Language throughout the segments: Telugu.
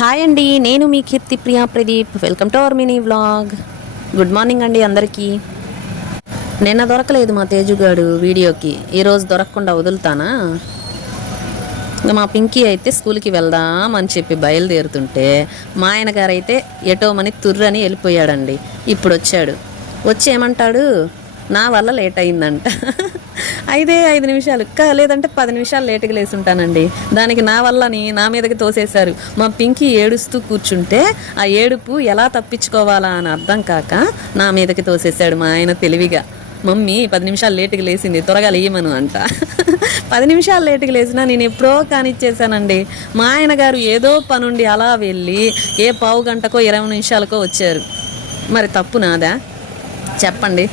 హాయ్ అండి, నేను మీ Keerthi Priya Pradeep. Welcome to our mini vlog. Good morning అండి అందరికీ. నిన్న దొరకలేదు మా తేజుగాడు వీడియోకి, ఈరోజు దొరకకుండా వదులుతానా? ఇంకా మా పింకీ అయితే స్కూల్కి వెళ్దాం అని చెప్పి బయలుదేరుతుంటే మా ఆయన గారు అయితే ఎటోమని తుర్రని వెళ్ళిపోయాడండి. ఇప్పుడు వచ్చాడు. వచ్చి ఏమంటాడు, నా వల్ల లేట్ అయిందంట. 5 నిమిషాలు లేదంటే 10 నిమిషాలు లేటుగా లేసి ఉంటానండి. దానికి నా వల్లని నా మీదకి తోసేశారు. మా పింకీ ఏడుస్తూ కూర్చుంటే ఆ ఏడుపు ఎలా తప్పించుకోవాలా అని అర్థం కాక నా మీదకి తోసేశాడు మా ఆయన తెలివిగా. మమ్మీ 10 నిమిషాలు లేటుగా లేసింది, త్వరగా లేయమను అంట. 10 నిమిషాలు లేటుగా లేచినా నేను ఎప్పుడో కానిచ్చేసానండి. మా ఆయన గారు ఏదో పనుండి అలా వెళ్ళి ఏ పావు గంటకో 20 నిమిషాలకో వచ్చారు. మరి తప్పు నాదా చెప్పండి?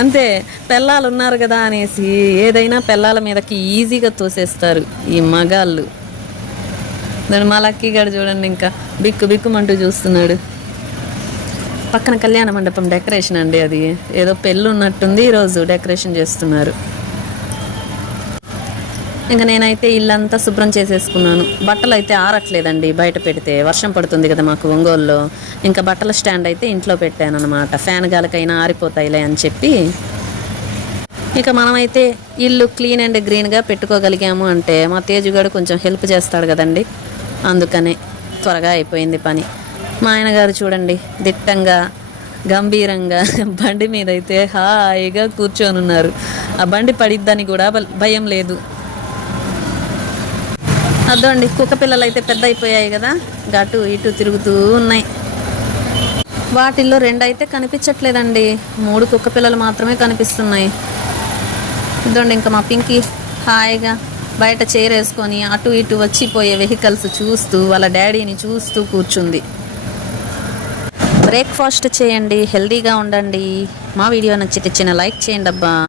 అంతే, పెళ్ళాలు ఉన్నారు కదా అనేసి ఏదైనా పెళ్ళాల మీదకి ఈజీగా తోసేస్తారు ఈ మగాళ్ళు. దాని మా లక్కీ గారు చూడండి, ఇంకా బిక్కు బిక్కుమంటూ చూస్తున్నాడు. పక్కన కళ్యాణ మండపం డెకరేషన్ అండి, అది ఏదో పెళ్ళి ఉన్నట్టుంది, ఈరోజు డెకరేషన్ చేస్తున్నారు. ఇంకా నేనైతే ఇల్లంతా శుభ్రం చేసేసుకున్నాను. బట్టలు అయితే ఆరట్లేదండి, బయట పెడితే వర్షం పడుతుంది కదా మాకు ఒంగోలులో. ఇంకా బట్టల స్టాండ్ అయితే ఇంట్లో పెట్టాను అనమాట, ఫ్యాన్ గాలికైనా ఆరిపోతాయిలే అని చెప్పి. ఇక మనమైతే ఇల్లు క్లీన్ అండ్ గ్రీన్గా పెట్టుకోగలిగాము అంటే మా తేజుగాడు కొంచెం హెల్ప్ చేస్తాడు కదండి, అందుకనే త్వరగా అయిపోయింది పని. మా ఆయన గారు చూడండి దిట్టంగా గంభీరంగా బండి మీద అయితే హాయిగా కూర్చొని ఉన్నారు. ఆ బండి పడిద్దని కూడా భయం లేదు. అదండి, కుక్క పిల్లలు అయితే పెద్ద అయిపోయాయి కదా, అటు ఇటు తిరుగుతూ ఉన్నాయి. వాటిల్లో 2 అయితే కనిపించట్లేదండి, 3 కుక్క పిల్లలు మాత్రమే కనిపిస్తున్నాయి. ఇదండి, ఇంకా మా పింకీ హాయిగా బయట చైర్ వేసుకొని అటు ఇటు వచ్చిపోయే వెహికల్స్ చూస్తూ వాళ్ళ డాడీని చూస్తూ కూర్చుంది. బ్రేక్ఫాస్ట్ చేయండి, హెల్దీగా ఉండండి. మా వీడియో నచ్చితే చిన్న లైక్ చేయండి అబ్బా.